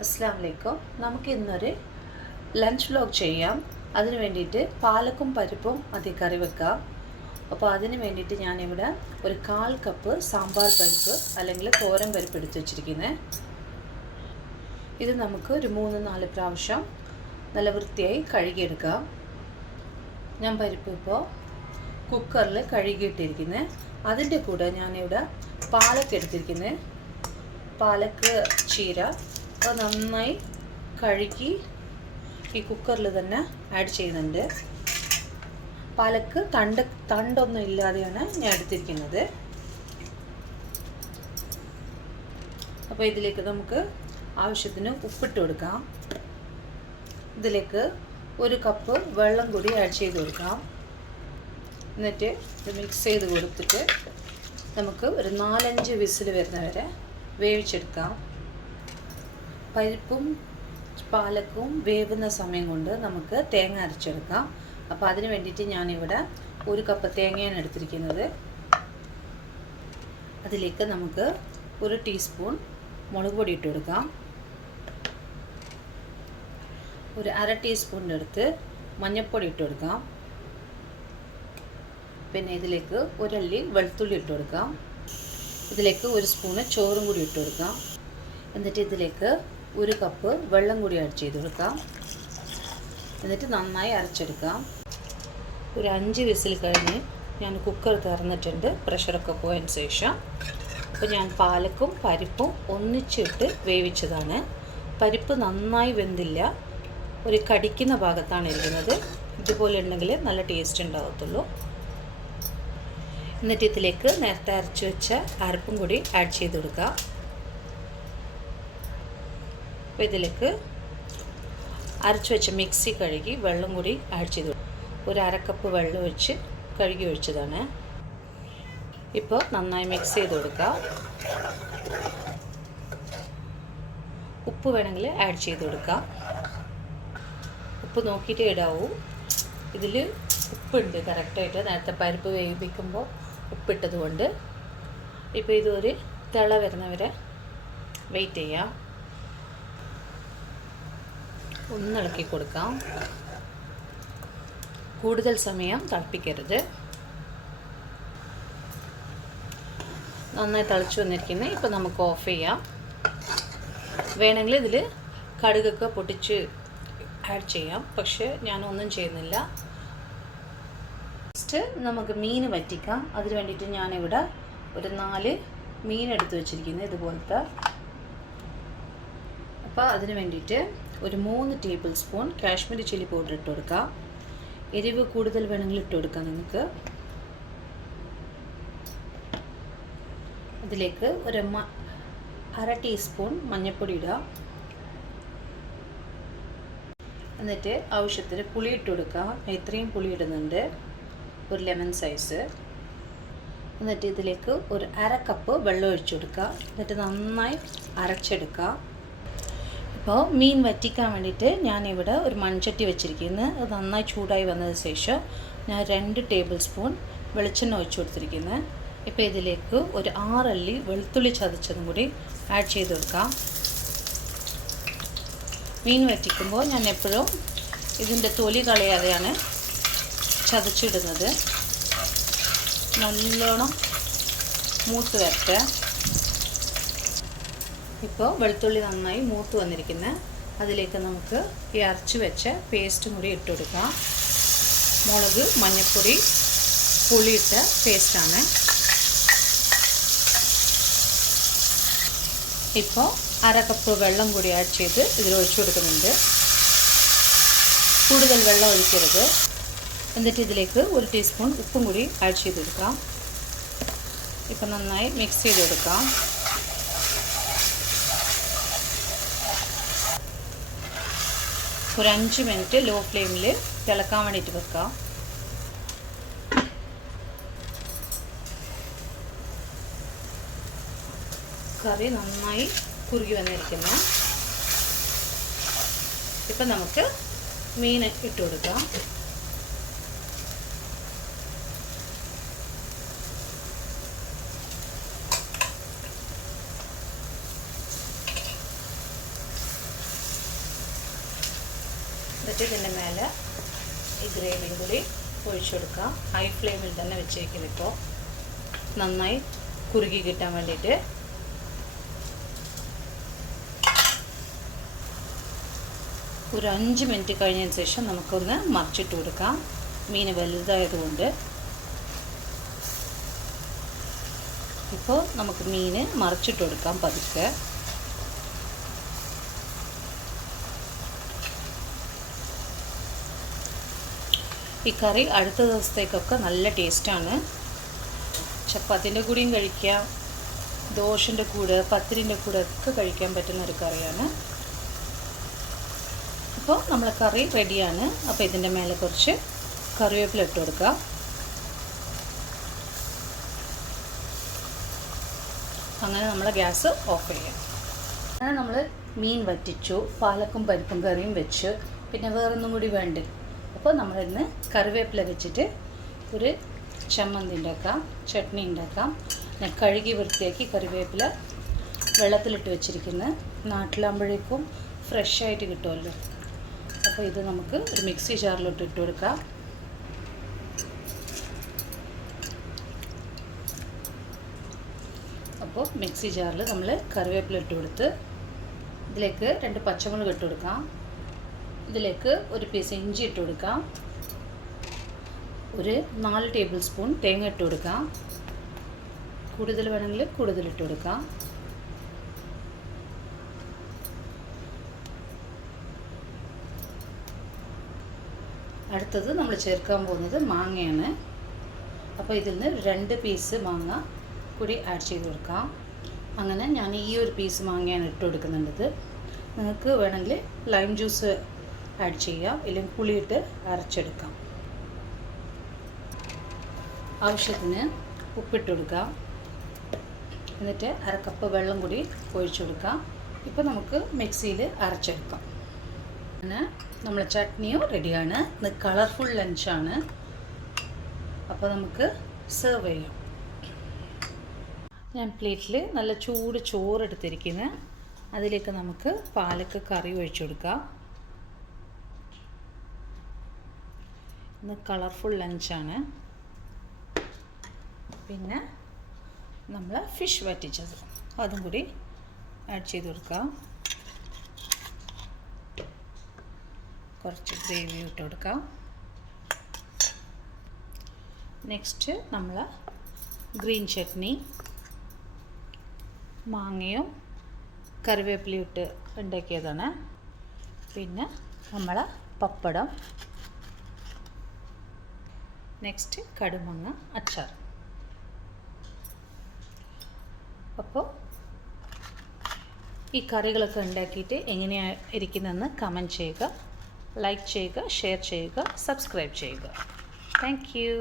അസ്സലാമു അലൈക്കും. നമുക്ക് ഇന്നൊരു ലഞ്ച് വ്ലോഗ് ചെയ്യാം. അതിന് വേണ്ടിയിട്ട് പാലക്കും പരിപ്പും ആദ്യം കറി വെക്കാം. അപ്പോൾ അതിന് വേണ്ടിയിട്ട് ഞാനിവിടെ ഒരു 1/4 കപ്പ് സാമ്പാർ പരിപ്പ് അല്ലെങ്കിൽ തോരൻ പരിപ്പ് എടുത്ത് വെച്ചിരിക്കുന്നത്. ഇത് നമുക്ക് ഒരു 3-4 പ്രാവശ്യം നല്ല വൃത്തിയായി കഴുകിയെടുക്കാം. ഞാൻ പരിപ്പ് ഇപ്പോൾ കുക്കറിൽ കഴുകിയിട്ടിരിക്കുന്നത്. അതിൻ്റെ കൂടെ ഞാനിവിടെ പാലക്ക് എടുത്തിരിക്കുന്നത്. പാലക്ക് ചീര അത് നന്നായി കഴുകി ഈ കുക്കറിൽ തന്നെ ആഡ് ചെയ്യുന്നുണ്ട്. പാലക്ക് തണ്ടൊന്നും ഇല്ലാതെയാണ് ഞാൻ എടുത്തിരിക്കുന്നത്. അപ്പോൾ ഇതിലേക്ക് നമുക്ക് ആവശ്യത്തിന് ഉപ്പിട്ട് കൊടുക്കാം. ഇതിലേക്ക് 1 കപ്പ് വെള്ളം കൂടി ആഡ് ചെയ്ത് കൊടുക്കാം. എന്നിട്ട് ഇത് മിക്സ് ചെയ്ത് കൊടുത്തിട്ട് നമുക്ക് ഒരു 4-5 വിസിൽ വരുന്നവരെ വേവിച്ചെടുക്കാം. പരിപ്പും പാലക്കും വേവുന്ന സമയം കൊണ്ട് നമുക്ക് തേങ്ങ അരച്ചെടുക്കാം. അപ്പോൾ അതിന് വേണ്ടിയിട്ട് ഞാനിവിടെ 1 കപ്പ് തേങ്ങയാണ് എടുത്തിരിക്കുന്നത്. അതിലേക്ക് നമുക്ക് 1 ടീസ്പൂൺ മുളക് പൊടി ഇട്ട് കൊടുക്കാം. ഒരു 1/2 ടീസ്പൂണിൻ്റെ അടുത്ത് മഞ്ഞൾപ്പൊടി ഇട്ട് കൊടുക്കാം. പിന്നെ ഇതിലേക്ക് 1 അല്ലി വെളുത്തുള്ളി ഇട്ട് കൊടുക്കാം. ഇതിലേക്ക് 1 സ്പൂണ് ചോറും കൂടി ഇട്ട് കൊടുക്കാം. എന്നിട്ട് ഇതിലേക്ക് 1 കപ്പ് വെള്ളം കൂടി ആഡ് ചെയ്ത് കൊടുക്കാം. എന്നിട്ട് നന്നായി അരച്ചെടുക്കാം. ഒരു 5 വിസിൽ കഴിഞ്ഞ് ഞാൻ കുക്കർ തുറന്നിട്ടുണ്ട്, പ്രഷറൊക്കെ പോയതിന് ശേഷം. അപ്പോൾ ഞാൻ പാലക്കും പരിപ്പും ഒന്നിച്ചിട്ട് വേവിച്ചതാണ്. പരിപ്പ് നന്നായി വെന്തില്ല, ഒരു കടിക്കുന്ന ഭാഗത്താണ് ഇരിക്കുന്നത്. ഇതുപോലെ ഉണ്ടെങ്കിൽ നല്ല ടേസ്റ്റ് ഉണ്ടാകത്തുള്ളൂ. എന്നിട്ട് ഇതിലേക്ക് നേരത്തെ അരച്ച് വെച്ച അരപ്പും കൂടി ആഡ് ചെയ്ത് കൊടുക്കുക. അപ്പോൾ ഇതിലേക്ക് അരച്ച് വെച്ച മിക്സി കഴുകി വെള്ളം കൂടി ആഡ് ചെയ്ത് ഒരു 1/2 കപ്പ് വെള്ളം ഒഴിച്ച് കഴുകി ഒഴിച്ചതാണ്. ഇപ്പോൾ നന്നായി മിക്സ് ചെയ്ത് കൊടുക്കുക. ഉപ്പ് വേണമെങ്കിൽ ആഡ് ചെയ്ത് കൊടുക്കുക. ഉപ്പ് നോക്കിയിട്ട് ഇടാവൂ. ഇതിൽ ഉപ്പുണ്ട് കറക്റ്റായിട്ട്, നേരത്തെ പരിപ്പ് വേവിപ്പിക്കുമ്പോൾ ഉപ്പിട്ടത് കൊണ്ട്. ഇപ്പോൾ ഇതൊരു തിള വരുന്നവരെ വെയിറ്റ് ചെയ്യാം. ഒന്നിളക്കി കൊടുക്കാം. കൂടുതൽ സമയം തിളപ്പിക്കരുത്. നന്നായി തിളച്ച് വന്നിരിക്കുന്നത്. ഇപ്പോൾ നമുക്ക് ഓഫ് ചെയ്യാം. വേണമെങ്കിൽ ഇതിൽ കടുകൊക്കെ പൊട്ടിച്ച് ആഡ് ചെയ്യാം, പക്ഷേ ഞാനൊന്നും ചെയ്യുന്നില്ല. നെക്സ്റ്റ് നമുക്ക് മീൻ വറ്റിക്കാം. അതിന് വേണ്ടിയിട്ട് ഞാനിവിടെ ഒരു 4 മീൻ എടുത്ത് വെച്ചിരിക്കുന്നത് ഇതുപോലത്തെ. അപ്പോൾ അതിന് വേണ്ടിയിട്ട് ഒരു 3 table spoon Kashmiri chilli powder ഇട്ട് കൊടുക്കാം. എരിവ് കൂടുതൽ വേണമെങ്കിൽ ഇട്ട് കൊടുക്കാം നിങ്ങൾക്ക്. അതിലേക്ക് ഒരു 1/2 ടീസ്പൂൺ മഞ്ഞൾപ്പൊടി ഇടാം. എന്നിട്ട് ആവശ്യത്തിന് പുളി ഇട്ട് കൊടുക്കാം. ഇത്രയും പുളി ഇടുന്നുണ്ട്, ഒരു ലെമൺ സൈസ്. എന്നിട്ട് ഇതിലേക്ക് ഒരു 1/2 കപ്പ് വെള്ളം ഒഴിച്ചു കൊടുക്കുക. എന്നിട്ട് നന്നായി അരച്ചെടുക്കുക. അപ്പോൾ മീൻ വറ്റിക്കാൻ വേണ്ടിയിട്ട് ഞാനിവിടെ ഒരു മൺചട്ടി വെച്ചിരിക്കുന്നത്. അത് നന്നായി ചൂടായി വന്നതിന് ശേഷം ഞാൻ 2 ടേബിൾ സ്പൂൺ വെളിച്ചെണ്ണ ഒഴിച്ചു കൊടുത്തിരിക്കുന്നത്. ഇപ്പോൾ ഇതിലേക്ക് ഒരു 6 അല്ലി വെളുത്തുള്ളി ചതച്ചതും കൂടി ആഡ് ചെയ്ത് കൊടുക്കാം. മീൻ വറ്റിക്കുമ്പോൾ ഞാൻ എപ്പോഴും ഇതിൻ്റെ തൊലി കളയാതെയാണ് ചതച്ചിടുന്നത്. നല്ലോണം മൂത്ത് വരട്ടെ. ഇപ്പോൾ വെളുത്തുള്ളി നന്നായി മൂത്ത് വന്നിരിക്കുന്നത്. അതിലേക്ക് നമുക്ക് ഈ അരച്ച് വെച്ച പേസ്റ്റും കൂടി ഇട്ട് കൊടുക്കാം. മുളക്, മഞ്ഞൾപ്പൊടി, പുളിയിട്ട പേസ്റ്റാണ്. ഇപ്പോൾ 1/2 കപ്പ് വെള്ളം കൂടി ആഡ് ചെയ്ത് ഇതിൽ ഒഴിച്ചു കൊടുക്കുന്നുണ്ട്. കൂടുതൽ വെള്ളം ഒഴിക്കരുത്. എന്നിട്ട് ഇതിലേക്ക് 1 ടീസ്പൂൺ ഉപ്പും കൂടി ആഡ് ചെയ്ത് കൊടുക്കാം. ഇപ്പം നന്നായി മിക്സ് ചെയ്ത് കൊടുക്കാം. ഒരു 5 മിനിറ്റ് ലോ ഫ്ലെയിമിൽ തിളക്കാൻ വേണ്ടിയിട്ട് വെക്കാം. കറി നന്നായി കുറുകി വന്നിരിക്കുന്നു. ഇപ്പം നമുക്ക് മീൻ ഇട്ട് കൊടുക്കാം. എന്നിട്ട് ഇതിൻ്റെ മേലെ ഈ ഗ്രേവിയും കൂടി ഒഴിച്ചു കൊടുക്കാം. ഹൈ ഫ്ലെയിമിൽ തന്നെ വെച്ചേക്കുന്നത് ഇപ്പോൾ നന്നായി കുറുകി കിട്ടാൻ വേണ്ടിയിട്ട്. ഒരു 5 മിനിറ്റ് കഴിഞ്ഞതിന് ശേഷം നമുക്കൊന്ന് മറിച്ചിട്ട് കൊടുക്കാം. മീൻ വലുതായതുകൊണ്ട്. ഇപ്പോൾ നമുക്ക് മീൻ മറിച്ചിട്ട് കൊടുക്കാം പതുക്കെ. ഈ കറി അടുത്ത ദിവസത്തേക്കൊക്കെ നല്ല ടേസ്റ്റാണ്. ചപ്പാത്തിൻ്റെ കൂടെയും കഴിക്കാം, ദോശൻ്റെ കൂടെ, പത്തിരിൻ്റെ കൂടെ ഒക്കെ കഴിക്കാൻ പറ്റുന്ന ഒരു കറിയാണ്. അപ്പോൾ നമ്മളെ കറി റെഡിയാണ്. അപ്പോൾ ഇതിൻ്റെ മേലെ കുറച്ച് കറിവേപ്പില ഇട്ട് കൊടുക്കുക. അങ്ങനെ നമ്മൾ ഗ്യാസ് ഓഫ് ചെയ്യാം. അങ്ങനെ നമ്മൾ മീൻ വറ്റിച്ചു, പാലക്കും പരിപ്പും കറിയും വെച്ച്, പിന്നെ വേറൊന്നും കൂടി വേണ്ട. അപ്പോൾ നമ്മളിന്ന് കറിവേപ്പില വെച്ചിട്ട് ഒരു ചമ്മന്തി ഉണ്ടാക്കാം, ചട്നി ഉണ്ടാക്കാം. ഞാൻ കഴുകി വൃത്തിയാക്കി കറിവേപ്പില വെള്ളത്തിലിട്ട് വെച്ചിരിക്കുന്നത്. നാട്ടിലാകുമ്പോഴേക്കും ഫ്രഷായിട്ട് കിട്ടുമല്ലോ. അപ്പോൾ ഇത് നമുക്ക് ഒരു മിക്സി ജാറിലോട്ട് ഇട്ട് കൊടുക്കാം. അപ്പോൾ മിക്സി ജാറിൽ നമ്മൾ കറിവേപ്പില ഇട്ട് കൊടുത്ത് ഇതിലേക്ക് 2 പച്ചമുളക് ഇട്ട് കൊടുക്കാം. ഇതിലേക്ക് ഒരു പീസ് ഇഞ്ചി ഇട്ട് കൊടുക്കാം. ഒരു 4 ടേബിൾ സ്പൂൺ തേങ്ങ ഇട്ട് കൊടുക്കാം. കൂടുതൽ വേണമെങ്കിൽ കൂടുതൽ ഇട്ട് കൊടുക്കാം. അടുത്തത് നമ്മൾ ചേർക്കാൻ പോകുന്നത് മാങ്ങയാണ്. അപ്പോൾ ഇതിൽ നിന്ന് 2 പീസ് മാങ്ങ കൂടി ആഡ് ചെയ്ത് കൊടുക്കാം. അങ്ങനെ ഞാൻ ഈ ഒരു പീസ് മാങ്ങയാണ് ഇട്ട് കൊടുക്കുന്നുള്ളത്. നിങ്ങൾക്ക് വേണമെങ്കിൽ ലൈം ജ്യൂസ് ആഡ് ചെയ്യാം, ഇല്ലെങ്കിൽ പുളിയിട്ട് അരച്ചെടുക്കാം. ആവശ്യത്തിന് ഉപ്പിട്ട് കൊടുക്കാം. എന്നിട്ട് 1/2 കപ്പ് വെള്ളം കൂടി ഒഴിച്ചു കൊടുക്കാം. ഇപ്പോൾ നമുക്ക് മിക്സിയിൽ അരച്ചെടുക്കാം. അങ്ങനെ നമ്മളെ ചട്നിയും റെഡിയാണ്. ഇത് കളർഫുൾ ലഞ്ചാണ്. അപ്പോൾ നമുക്ക് സെർവ് ചെയ്യാം. ഞാൻ പ്ലേറ്റിൽ നല്ല ചൂട് ചോറെടുത്തിരിക്കുന്നത്. അതിലേക്ക് നമുക്ക് പാലക്ക് കറി ഒഴിച്ചു കൊടുക്കാം. ഇന്ന് കളർഫുൾ ലഞ്ചാണ്. പിന്നെ നമ്മൾ ഫിഷ് വറ്റിച്ചത് അതും കൂടി ആഡ് ചെയ്ത് കൊടുക്കാം. കുറച്ച് ഗ്രേവി ഇട്ട് കൊടുക്കാം. നെക്സ്റ്റ് നമ്മൾ ഗ്രീൻ ചട്നി, മാങ്ങയും കറിവേപ്പിലയും ഇട്ട് ഉണ്ടാക്കിയതാണ്. പിന്നെ നമ്മൾ പപ്പടം, നെക്സ്റ്റ് കടുമാങ്ങ അച്ചാർ. അപ്പോൾ ഈ കറികളൊക്കെ ഉണ്ടാക്കിയിട്ട് എങ്ങനെയാണ് ഇരിക്കുന്നതെന്ന് കമൻറ്റ് ചെയ്യുക, ലൈക്ക് ചെയ്യുക, ഷെയർ ചെയ്യുക, സബ്സ്ക്രൈബ് ചെയ്യുക. Thank you.